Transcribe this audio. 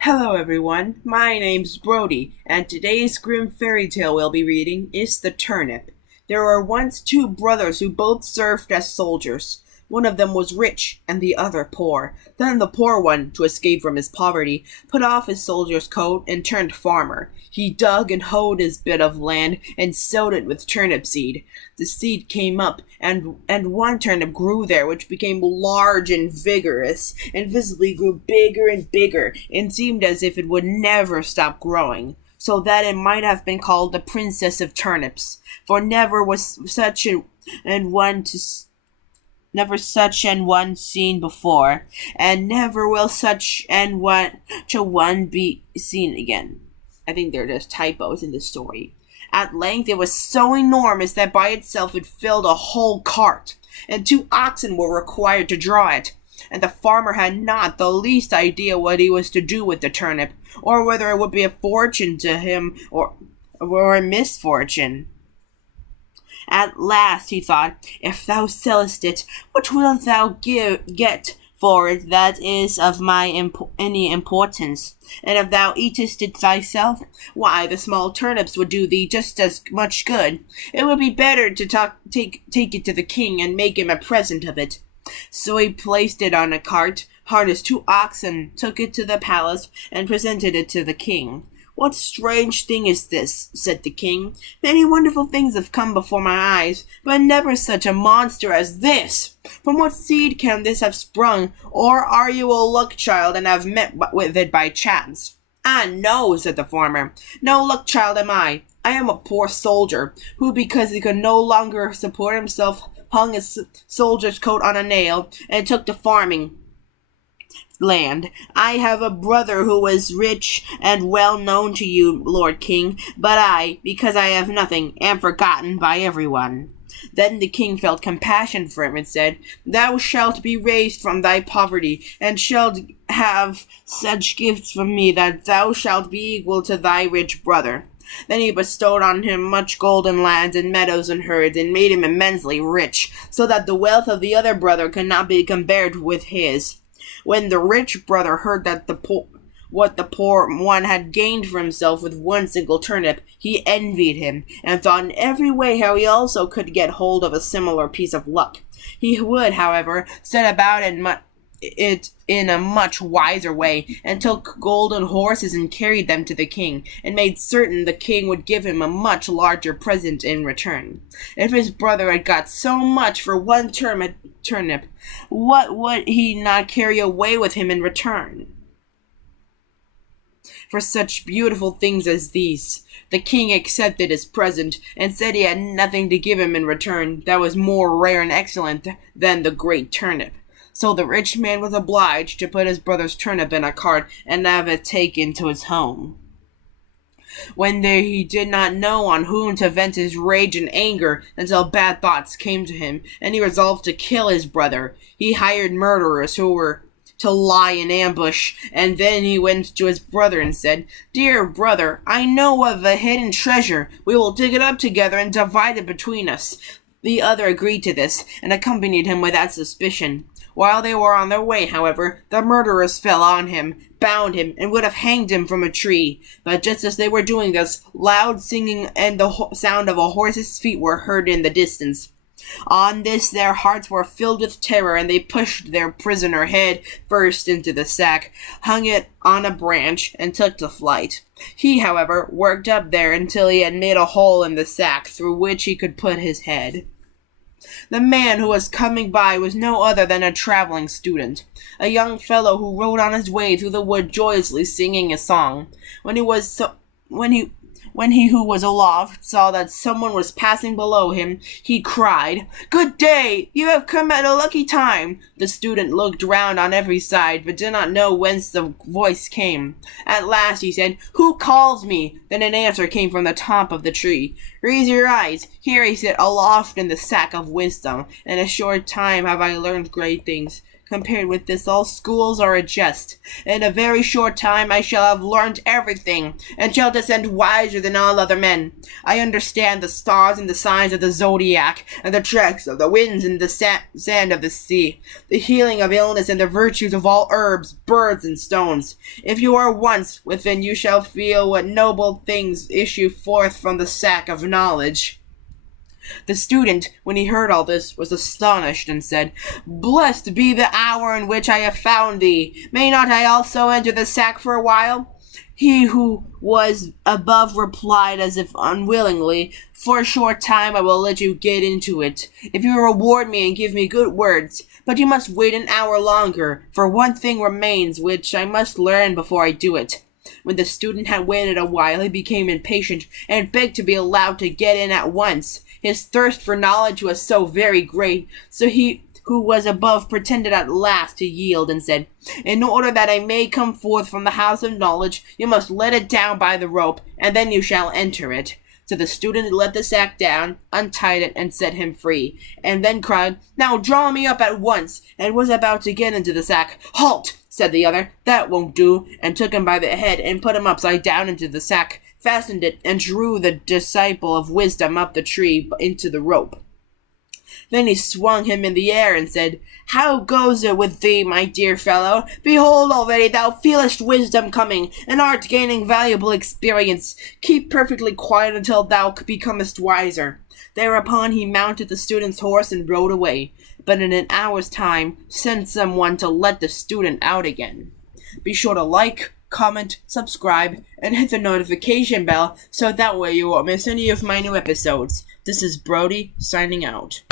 Hello everyone, my name's Brody, and today's Grimm fairy tale we'll be reading is The Turnip. There were once two brothers who both served as soldiers. One of them was rich and the other poor. Then the poor one, to escape from his poverty, put off his soldier's coat and turned farmer. He dug and hoed his bit of land and sowed it with turnip seed. The seed came up, and one turnip grew there, which became large and vigorous, and visibly grew bigger and bigger, and seemed as if it would never stop growing, so that it might have been called the Princess of Turnips, for and one to never such an one seen before, and never will such a one be seen again. I think there are just typos in this story. At length it was so enormous that by itself it filled a whole cart, and 2 oxen were required to draw it, and the farmer had not the least idea what he was to do with the turnip, or whether it would be a fortune to him or a misfortune. At last he thought, if thou sellest it, what wilt thou get for it that is of any importance? And if thou eatest it thyself, why, the small turnips would do thee just as much good. It would be better to take it to the king and make him a present of it. So he placed it on a cart, harnessed 2 oxen, took it to the palace, and presented it to the king. "What strange thing is this?" said the king. "Many wonderful things have come before my eyes, but never such a monster as this. From what seed can this have sprung, or are you a luck child and have met with it by chance?" "Ah, no," said the farmer. "No luck child am I. I am a poor soldier, who, because he could no longer support himself, hung his soldier's coat on a nail, and took to farming land. I have a brother who is rich and well known to you, Lord King, but I, because I have nothing, am forgotten by everyone." Then the king felt compassion for him and said, "Thou shalt be raised from thy poverty, and shalt have such gifts from me that thou shalt be equal to thy rich brother." Then he bestowed on him much golden lands and meadows and herds, and made him immensely rich, so that the wealth of the other brother could not be compared with his. When the rich brother heard that what the poor one had gained for himself with one single turnip, he envied him, and thought in every way how he also could get hold of a similar piece of luck. He would, however, set about it in a much wiser way, and took golden horses and carried them to the king, and made certain the king would give him a much larger present in return. If his brother had got so much for one turnip, what would he not carry away with him in return for such beautiful things as these? The king accepted his present, and said he had nothing to give him in return that was more rare and excellent than the great turnip. So the rich man was obliged to put his brother's turnip in a cart and have it taken to his home. He did not know on whom to vent his rage and anger until bad thoughts came to him, and he resolved to kill his brother. He hired murderers who were to lie in ambush, and then he went to his brother and said, "Dear brother, I know of a hidden treasure. We will dig it up together and divide it between us." The other agreed to this, and accompanied him without suspicion. While they were on their way, however, the murderers fell on him, bound him, and would have hanged him from a tree. But just as they were doing this, loud singing and the sound of a horse's feet were heard in the distance. On this their hearts were filled with terror, and they pushed their prisoner head first into the sack, hung it on a branch, and took to flight. He, however, worked up there until he had made a hole in the sack through which he could put his head. The man who was coming by was no other than a traveling student, a young fellow who rode on his way through the wood joyously singing a song. When he who was aloft saw that someone was passing below him, he cried, "Good day! You have come at a lucky time!" The student looked round on every side, but did not know whence the voice came. At last he said, "Who calls me?" Then an answer came from the top of the tree. "Raise your eyes. Here I sit aloft in the sack of wisdom. In a short time have I learned great things. Compared with this, all schools are a jest. In a very short time I shall have learnt everything, and shall descend wiser than all other men. I understand the stars and the signs of the zodiac, and the tracks of the winds and the sand of the sea, the healing of illness and the virtues of all herbs, birds, and stones. If you are once within, you shall feel what noble things issue forth from the sack of knowledge. The student, when he heard all this, was astonished, and said, Blessed be the hour in which I have found thee. May not I also enter the sack for a while? He who was above replied, as if unwillingly, For a short time I will let you get into it, if you reward me and give me good words. But you must wait an hour longer, for one thing remains which I must learn before I do it. When the student had waited a while, he became impatient, and begged to be allowed to get in at once. His thirst for knowledge was so very great, so he who was above pretended at last to yield, and said, In order that I may come forth from the house of knowledge, you must let it down by the rope, and then you shall enter it. So the student let the sack down, untied it, and set him free, and then cried, Now draw me up at once, and was about to get into the sack. Halt! Said the other, That won't do, and took him by the head, and put him upside down into the sack, fastened it, and drew the disciple of wisdom up the tree into the rope. Then he swung him in the air, and said, How goes it with thee, my dear fellow? Behold, already thou feelest wisdom coming, and art gaining valuable experience. Keep perfectly quiet until thou becomest wiser. Thereupon he mounted the student's horse and rode away, but in an hour's time sent someone to let the student out again. Be sure to like, comment, subscribe, and hit the notification bell so that way you won't miss any of my new episodes. This is Brody, signing out.